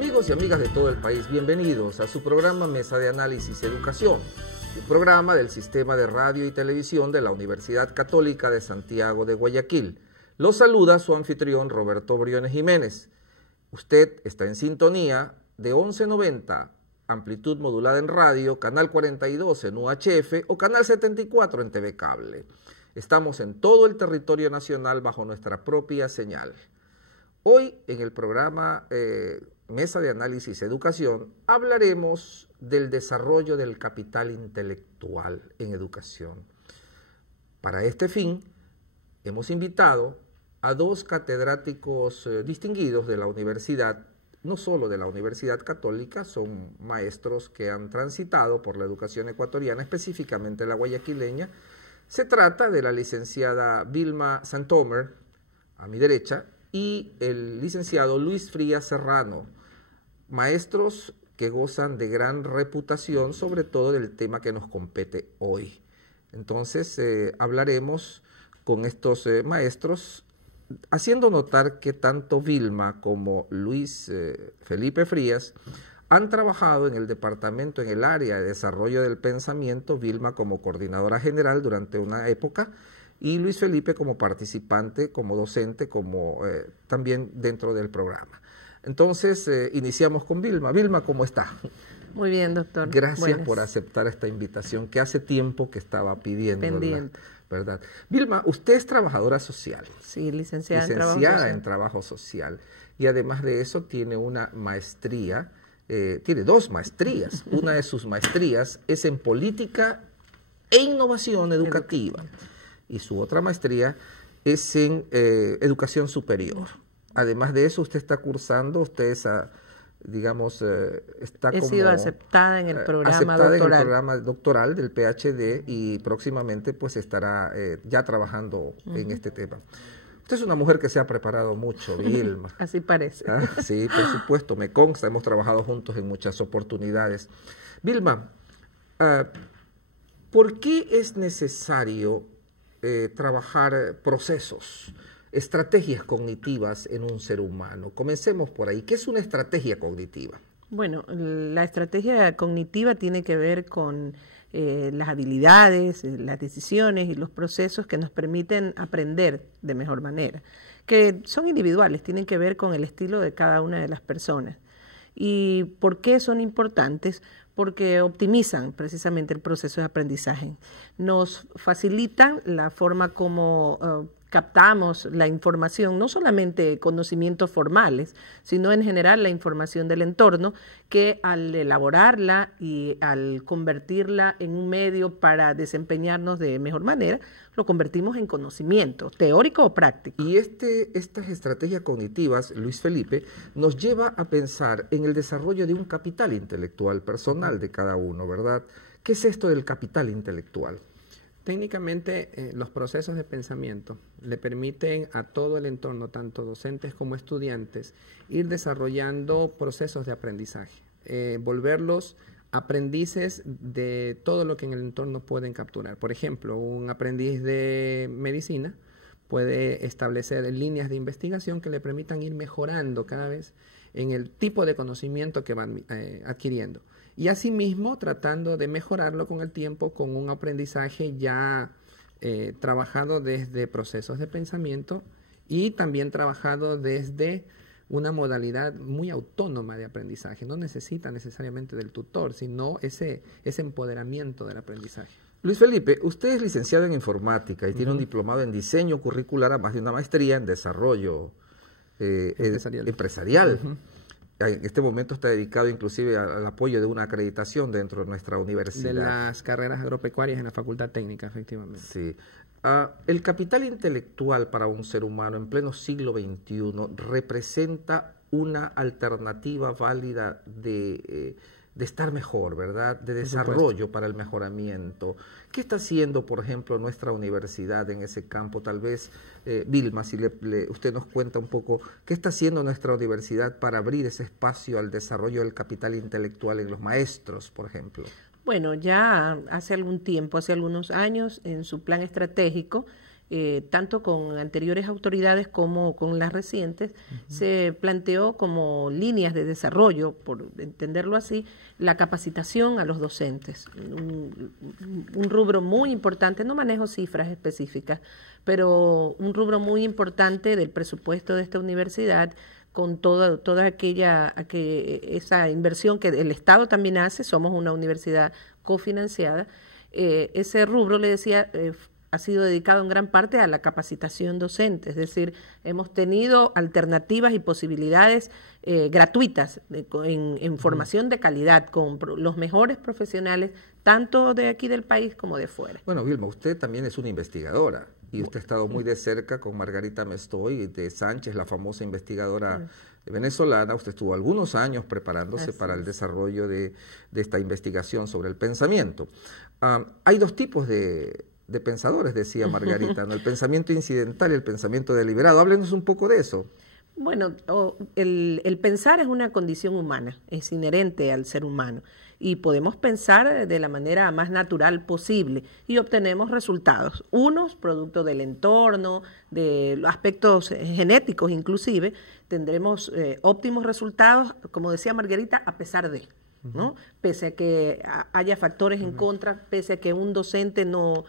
Amigos y amigas de todo el país, bienvenidos a su programa Mesa de Análisis Educación, un programa del Sistema de Radio y Televisión de la Universidad Católica de Santiago de Guayaquil. Los saluda su anfitrión Roberto Briones Jiménez. Usted está en sintonía de 1190, amplitud modulada en radio, canal 42 en UHF o canal 74 en TV Cable. Estamos en todo el territorio nacional bajo nuestra propia señal. Hoy en el programa Mesa de Análisis Educación hablaremos del desarrollo del capital intelectual en educación. Para este fin hemos invitado a dos catedráticos distinguidos de la universidad, no solo de la Universidad Católica, son maestros que han transitado por la educación ecuatoriana, específicamente la guayaquileña. Se trata de la licenciada Vilma Santomer, a mi derecha, y el licenciado Luis Frías Serrano, maestros que gozan de gran reputación, sobre todo del tema que nos compete hoy. Entonces, hablaremos con estos maestros, haciendo notar que tanto Vilma como Luis Felipe Frías han trabajado en el departamento, en el área de desarrollo del pensamiento, Vilma como coordinadora general durante una época, y Luis Felipe como participante, como docente, como también dentro del programa. Entonces, iniciamos con Vilma. Vilma, ¿cómo está? Muy bien, doctor. Gracias por aceptar esta invitación que hace tiempo que estaba pidiendo. Pendiente. ¿Verdad? Vilma, usted es trabajadora social. Sí, licenciada en trabajo social. Y además de eso tiene una maestría, tiene dos maestrías. Una de sus maestrías es en política e innovación educativa. Y su otra maestría es en educación superior. Además de eso, usted está cursando, usted es, digamos, está como... He sido aceptada en el programa doctoral. En el programa doctoral del PhD y próximamente pues estará ya trabajando en este tema. Usted es una mujer que se ha preparado mucho, Vilma. Así parece. Sí, por supuesto, me consta, hemos trabajado juntos en muchas oportunidades. Vilma, ¿por qué es necesario trabajar procesos, estrategias cognitivas en un ser humano? Comencemos por ahí. ¿Qué es una estrategia cognitiva? Bueno, la estrategia cognitiva tiene que ver con las habilidades, las decisiones y los procesos que nos permiten aprender de mejor manera, que son individuales, tienen que ver con el estilo de cada una de las personas. ¿Y por qué son importantes? Porque optimizan precisamente el proceso de aprendizaje. Nos facilitan la forma como captamos la información, no solamente conocimientos formales, sino en general la información del entorno, que al elaborarla y al convertirla en un medio para desempeñarnos de mejor manera, lo convertimos en conocimiento, teórico o práctico. Y estas estrategias cognitivas, Luis Felipe, nos lleva a pensar en el desarrollo de un capital intelectual personal de cada uno, ¿verdad? ¿Qué es esto del capital intelectual? Técnicamente, los procesos de pensamiento le permiten a todo el entorno, tanto docentes como estudiantes, ir desarrollando procesos de aprendizaje, volverlos aprendices de todo lo que en el entorno pueden capturar. Por ejemplo, un aprendiz de medicina puede establecer líneas de investigación que le permitan ir mejorando cada vez en el tipo de conocimiento que van adquiriendo. Y asimismo tratando de mejorarlo con el tiempo con un aprendizaje ya trabajado desde procesos de pensamiento y también trabajado desde una modalidad muy autónoma de aprendizaje. No necesita necesariamente del tutor, sino ese empoderamiento del aprendizaje. Luis Felipe, usted es licenciado en informática y tiene un diplomado en diseño curricular, además de una maestría en desarrollo empresarial. En este momento está dedicado inclusive al apoyo de una acreditación dentro de nuestra universidad. De las carreras agropecuarias en la Facultad Técnica, efectivamente. Sí. El capital intelectual para un ser humano en pleno siglo XXI representa una alternativa válida de estar mejor, ¿verdad? De desarrollo para el mejoramiento. ¿Qué está haciendo, por ejemplo, nuestra universidad en ese campo? Tal vez, Vilma, si usted nos cuenta un poco, ¿qué está haciendo nuestra universidad para abrir ese espacio al desarrollo del capital intelectual en los maestros, por ejemplo? Bueno, ya hace algún tiempo, hace algunos años, en su plan estratégico, tanto con anteriores autoridades como con las recientes, se planteó como líneas de desarrollo, por entenderlo así, la capacitación a los docentes. Un rubro muy importante, no manejo cifras específicas, pero un rubro muy importante del presupuesto de esta universidad, con toda esa inversión que el Estado también hace. Somos una universidad cofinanciada. Ese rubro, le decía, ha sido dedicado en gran parte a la capacitación docente, es decir, hemos tenido alternativas y posibilidades gratuitas en formación de calidad con los mejores profesionales, tanto de aquí del país como de fuera. Bueno, Vilma, usted también es una investigadora y usted ha estado muy de cerca con Margarita Mestoy de Sánchez, la famosa investigadora venezolana. Usted estuvo algunos años preparándose para el desarrollo de esta investigación sobre el pensamiento. Hay dos tipos de pensadores, decía Margarita, ¿no? El pensamiento incidental y el pensamiento deliberado. Háblenos un poco de eso. Bueno, el pensar es una condición humana, es inherente al ser humano, y podemos pensar de la manera más natural posible y obtenemos resultados, unos producto del entorno, de aspectos genéticos inclusive, tendremos óptimos resultados, como decía Margarita, a pesar de, ¿no? Pese a que haya factores en contra, pese a que un docente no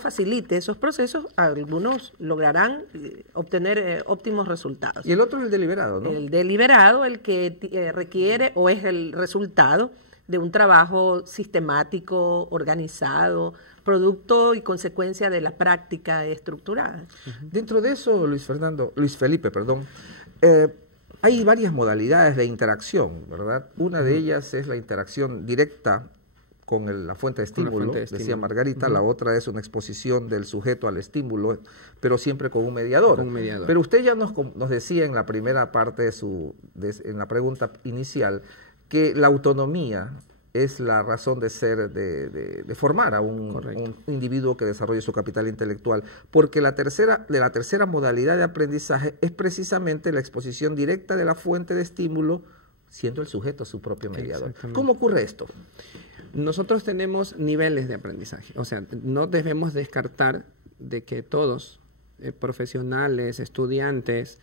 facilite esos procesos, algunos lograrán obtener óptimos resultados. Y el otro es el deliberado, ¿no? El deliberado, el que requiere o es el resultado de un trabajo sistemático, organizado, producto y consecuencia de la práctica estructurada. Dentro de eso, Luis Felipe, hay varias modalidades de interacción, ¿verdad? Una de ellas es la interacción directa con la fuente de estímulo, decía Margarita. La otra es una exposición del sujeto al estímulo, pero siempre con un mediador. Pero usted ya nos decía en la primera parte en la pregunta inicial, que la autonomía es la razón de ser de formar a un individuo que desarrolle su capital intelectual, porque la tercera modalidad de aprendizaje es precisamente la exposición directa de la fuente de estímulo, siendo el sujeto su propio mediador. ¿Cómo ocurre esto? Nosotros tenemos niveles de aprendizaje, o sea, no debemos descartar de que todos, profesionales, estudiantes,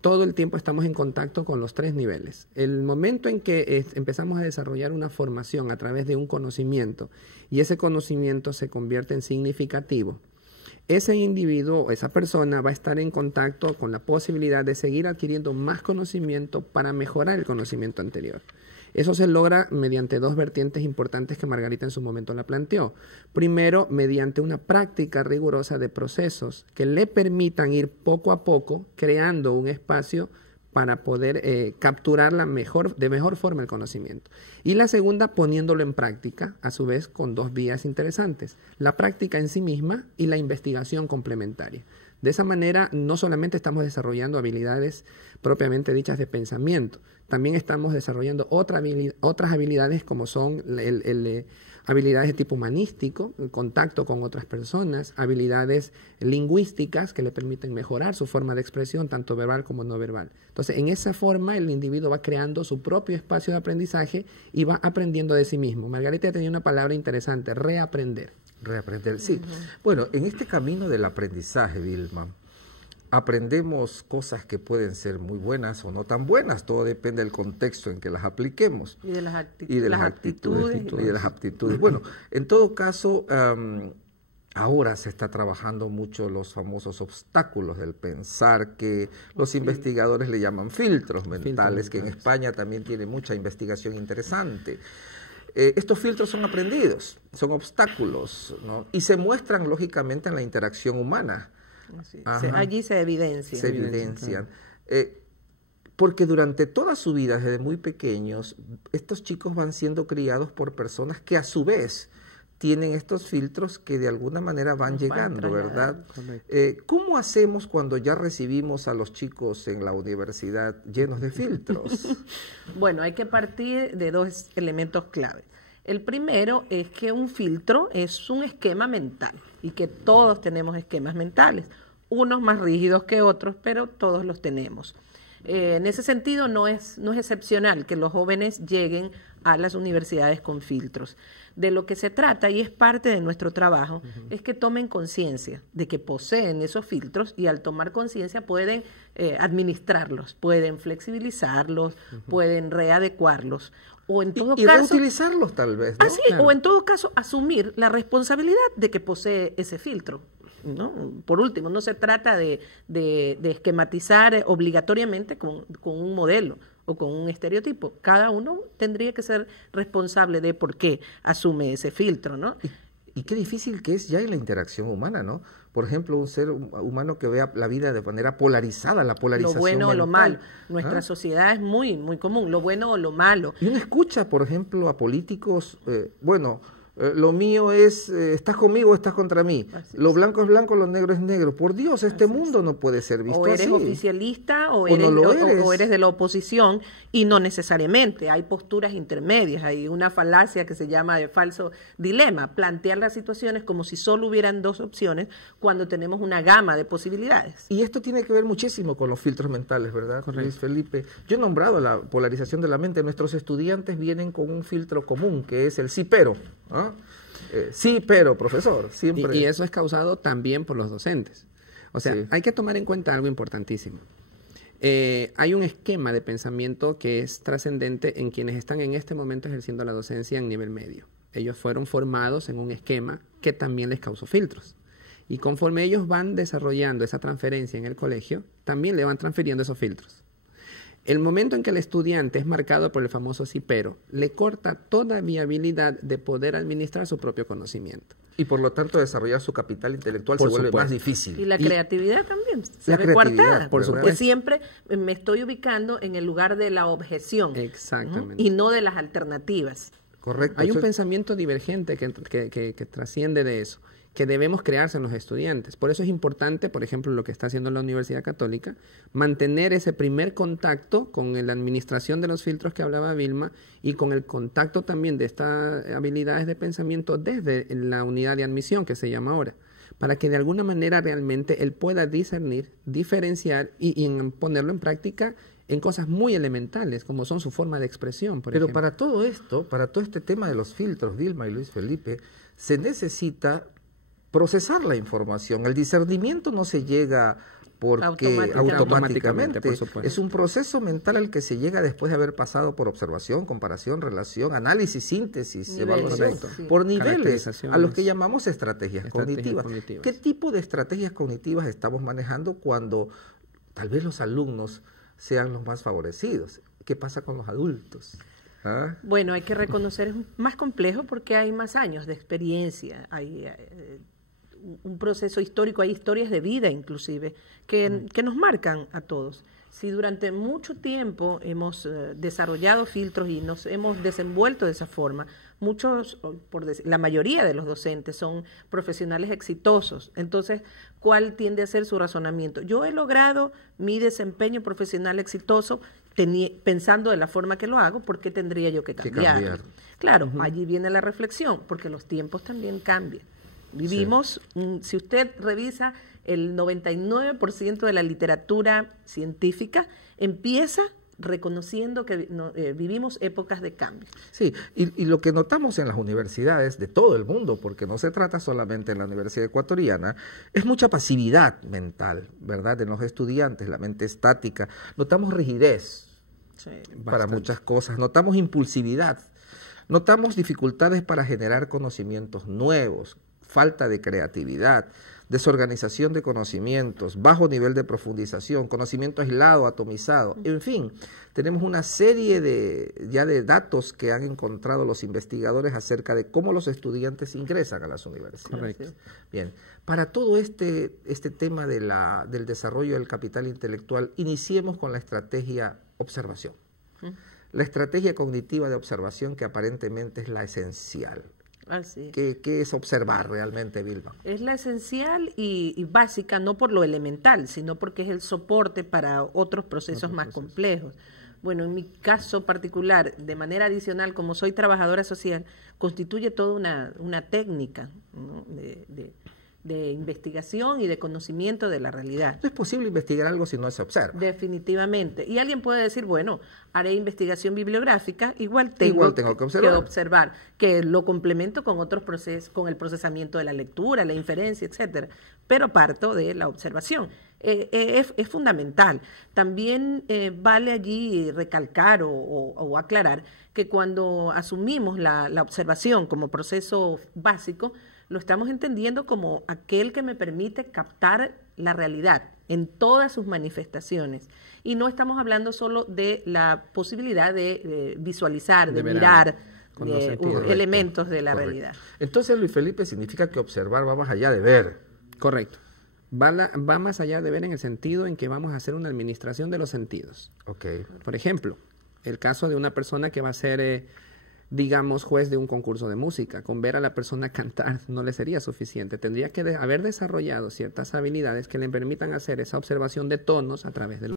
todo el tiempo estamos en contacto con los tres niveles. El momento en que empezamos a desarrollar una formación a través de un conocimiento y ese conocimiento se convierte en significativo, ese individuo o esa persona va a estar en contacto con la posibilidad de seguir adquiriendo más conocimiento para mejorar el conocimiento anterior. Eso se logra mediante dos vertientes importantes que Margarita en su momento la planteó. Primero, mediante una práctica rigurosa de procesos que le permitan ir poco a poco creando un espacio para poder capturar de mejor forma el conocimiento. Y la segunda, poniéndolo en práctica, a su vez con dos vías interesantes: la práctica en sí misma y la investigación complementaria. De esa manera, no solamente estamos desarrollando habilidades propiamente dichas de pensamiento, también estamos desarrollando otras habilidades como son habilidades de tipo humanístico, el contacto con otras personas, habilidades lingüísticas que le permiten mejorar su forma de expresión, tanto verbal como no verbal. Entonces, en esa forma, el individuo va creando su propio espacio de aprendizaje y va aprendiendo de sí mismo. Margarita tenía una palabra interesante: reaprender. Reaprender, sí. Bueno, en este camino del aprendizaje, Vilma, aprendemos cosas que pueden ser muy buenas o no tan buenas, todo depende del contexto en que las apliquemos. Y de las aptitudes. Bueno, en todo caso, ahora se está trabajando mucho los famosos obstáculos del pensar, que los investigadores le llaman filtros mentales, que en España también tiene mucha investigación interesante. Estos filtros son aprendidos, son obstáculos, ¿no? Y se muestran lógicamente en la interacción humana. Allí se evidencian. Se evidencian. Porque durante toda su vida, desde muy pequeños, estos chicos van siendo criados por personas que a su vez tienen estos filtros que de alguna manera van llegando, ¿verdad? ¿Cómo hacemos cuando ya recibimos a los chicos en la universidad llenos de filtros? Bueno, hay que partir de dos elementos clave. El primero es que un filtro es un esquema mental y que todos tenemos esquemas mentales, unos más rígidos que otros, pero todos los tenemos. En ese sentido, no es excepcional que los jóvenes lleguen a las universidades con filtros. De lo que se trata, y es parte de nuestro trabajo, es que tomen conciencia de que poseen esos filtros y al tomar conciencia pueden administrarlos, pueden flexibilizarlos, pueden readecuarlos. O en todo y caso, reutilizarlos tal vez, ¿no? Así, claro. O en todo caso, asumir la responsabilidad de que posee ese filtro, ¿no? Por último, no se trata de esquematizar obligatoriamente con un modelo o con un estereotipo. Cada uno tendría que ser responsable de por qué asume ese filtro, ¿no? Y qué difícil que es ya en la interacción humana, ¿no? Por ejemplo, un ser humano que vea la vida de manera polarizada, la polarización lo bueno mental, o lo malo. Nuestra sociedad es muy, muy común, lo bueno o lo malo. Y uno escucha, por ejemplo, a políticos, lo mío es, estás conmigo o estás contra mí. Lo blanco es blanco, lo negro es negro. Por Dios, este mundo no puede ser visto así. O eres oficialista o eres de la oposición, y no necesariamente. Hay posturas intermedias, hay una falacia que se llama de falso dilema, plantear las situaciones como si solo hubieran dos opciones cuando tenemos una gama de posibilidades. Y esto tiene que ver muchísimo con los filtros mentales, ¿verdad, Luis Felipe? Yo he nombrado la polarización de la mente. Nuestros estudiantes vienen con un filtro común, que es el sí, pero, ¿no? Sí, pero, profesor, siempre. Y eso es causado también por los docentes. O sea, sí, hay que tomar en cuenta algo importantísimo. Hay un esquema de pensamiento que es trascendente en quienes están en este momento ejerciendo la docencia en nivel medio. Ellos fueron formados en un esquema que también les causó filtros. Y conforme ellos van desarrollando esa transferencia en el colegio, también le van transfiriendo esos filtros. El momento en que el estudiante es marcado por el famoso sí pero, le corta toda viabilidad de poder administrar su propio conocimiento. Y por lo tanto desarrollar su capital intelectual se vuelve más difícil. Y la creatividad también se ve coartada, porque siempre me estoy ubicando en el lugar de la objeción. Exactamente. Y no de las alternativas. Correcto. Hay un pensamiento divergente que trasciende de eso, que debemos crearse en los estudiantes. Por eso es importante, por ejemplo, lo que está haciendo la Universidad Católica, mantener ese primer contacto con la administración de los filtros que hablaba Vilma y con el contacto también de estas habilidades de pensamiento desde la unidad de admisión, que se llama ahora, para que de alguna manera realmente él pueda discernir, diferenciar y ponerlo en práctica en cosas muy elementales, como son su forma de expresión, por ejemplo. Pero para todo esto, para todo este tema de los filtros, Vilma y Luis Felipe, se necesita procesar la información. El discernimiento no se llega automáticamente. Por supuesto. Es un proceso mental al que se llega después de haber pasado por observación, comparación, relación, análisis, síntesis, evaluación, sí, por niveles, a los que llamamos estrategias cognitivas. ¿Qué tipo de estrategias cognitivas estamos manejando cuando tal vez los alumnos sean los más favorecidos? ¿Qué pasa con los adultos? ¿Ah? Bueno, hay que reconocer, es más complejo porque hay más años de experiencia, hay un proceso histórico, hay historias de vida inclusive, que nos marcan a todos. Si durante mucho tiempo hemos desarrollado filtros y nos hemos desenvuelto de esa forma, la mayoría de los docentes son profesionales exitosos. Entonces, ¿cuál tiende a ser su razonamiento? Yo he logrado mi desempeño profesional exitoso pensando de la forma que lo hago, ¿por qué tendría yo que cambiar? Claro, allí viene la reflexión, porque los tiempos también cambian. Vivimos, si usted revisa el 99% de la literatura científica, empieza reconociendo que vivimos épocas de cambio. Sí, y lo que notamos en las universidades de todo el mundo, porque no se trata solamente en la Universidad Ecuatoriana, es mucha pasividad mental, ¿verdad? En los estudiantes, la mente estática. Notamos rigidez para muchas cosas, notamos impulsividad, notamos dificultades para generar conocimientos nuevos, falta de creatividad, desorganización de conocimientos, bajo nivel de profundización, conocimiento aislado, atomizado, en fin, tenemos una serie de datos que han encontrado los investigadores acerca de cómo los estudiantes ingresan a las universidades. Correcto. Bien, para todo este tema del desarrollo del capital intelectual, iniciemos con la estrategia observación. La estrategia cognitiva de observación, que aparentemente es la esencial. ¿Qué es observar realmente, Vilma? Es la esencial y básica, no por lo elemental, sino porque es el soporte para otros procesos más complejos. Bueno, en mi caso particular, de manera adicional, como soy trabajadora social, constituye toda una técnica, ¿no? de investigación y de conocimiento de la realidad. No es posible investigar algo si no se observa. Definitivamente. Y alguien puede decir, bueno, haré investigación bibliográfica, igual tengo que observar, que lo complemento con otros procesos, con el procesamiento de la lectura, la inferencia, etcétera, pero parto de la observación. Es fundamental. También vale allí recalcar o aclarar que cuando asumimos la observación como proceso básico, lo estamos entendiendo como aquel que me permite captar la realidad en todas sus manifestaciones. Y no estamos hablando solo de la posibilidad de visualizar, de mirar elementos de la realidad. Entonces, Luis Felipe, significa que observar va más allá de ver. Correcto. Va más allá de ver en el sentido en que vamos a hacer una administración de los sentidos. Okay. Por ejemplo, el caso de una persona que va a ser, digamos, juez de un concurso de música. Con ver a la persona cantar no le sería suficiente. Tendría que haber desarrollado ciertas habilidades que le permitan hacer esa observación de tonos a través del